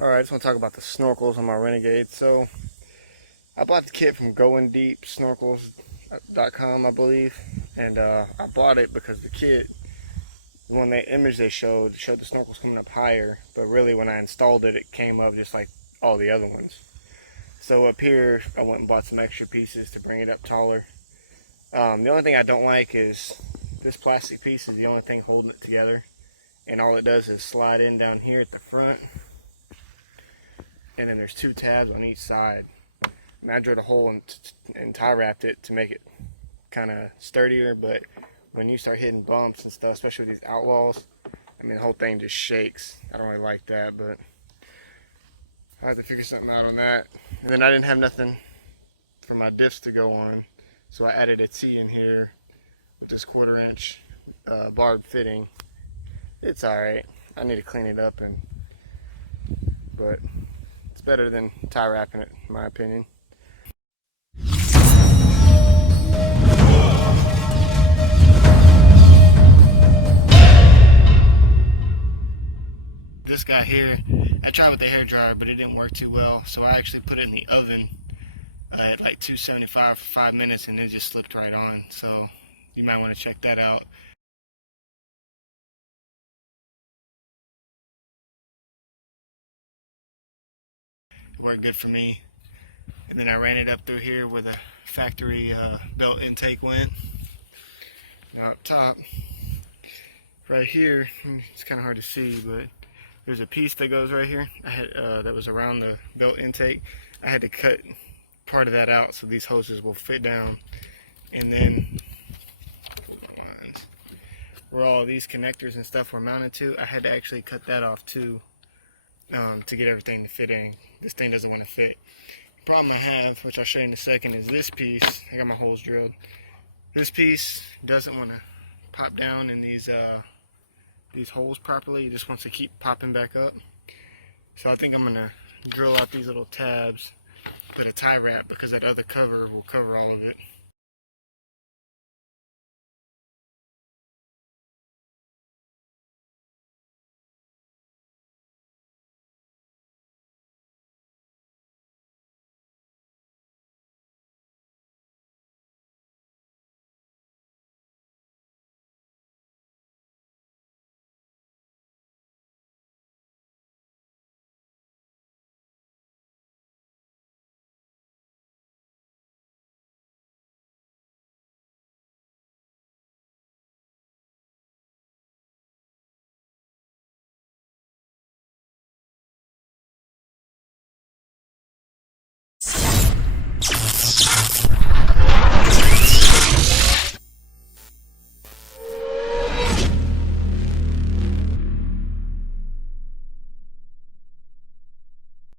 Alright, I just want to talk about the snorkels on my Renegade. So, I bought the kit from goingdeepsnorkels.com, I believe. And I bought it because the kit, when the image they showed the snorkels coming up higher. But really, when I installed it, it came up just like all the other ones. So up here, I went and bought some extra pieces to bring it up taller. The only thing I don't like is this plastic piece is the only thing holding it together. And all it does is slide in down here at the front. And then there's two tabs on each side. And I drilled a hole and tie wrapped it to make it kind of sturdier, but when you start hitting bumps and stuff, especially with these outlaws, I mean, the whole thing just shakes. I don't really like that, but I had to figure something out on that. And then I didn't have nothing for my diffs to go on, so I added a T in here with this 1/4 inch barb fitting. It's alright. I need to clean it up, but it's better than tie wrapping it, in my opinion. This guy here, I tried with the hair dryer, but it didn't work too well, so I actually put it in the oven at like 275 for 5 minutes, and it just slipped right on. So you might want to check that out. It worked good for me. And then I ran it up through here where the factory belt intake went. Now up top, right here, it's kind of hard to see, but there's a piece that goes right here. I had that was around the belt intake. I had to cut part of that out so these hoses will fit down. And then pull my lines where all these connectors and stuff were mounted to, I had to actually cut that off too, to get everything to fit in. This thing doesn't want to fit. The problem I have, which I'll show you in a second, is this piece. I got my holes drilled. This piece doesn't want to pop down in these holes properly. It just wants to keep popping back up. So I think I'm gonna drill out these little tabs, put a tie wrap, because that other cover will cover all of it.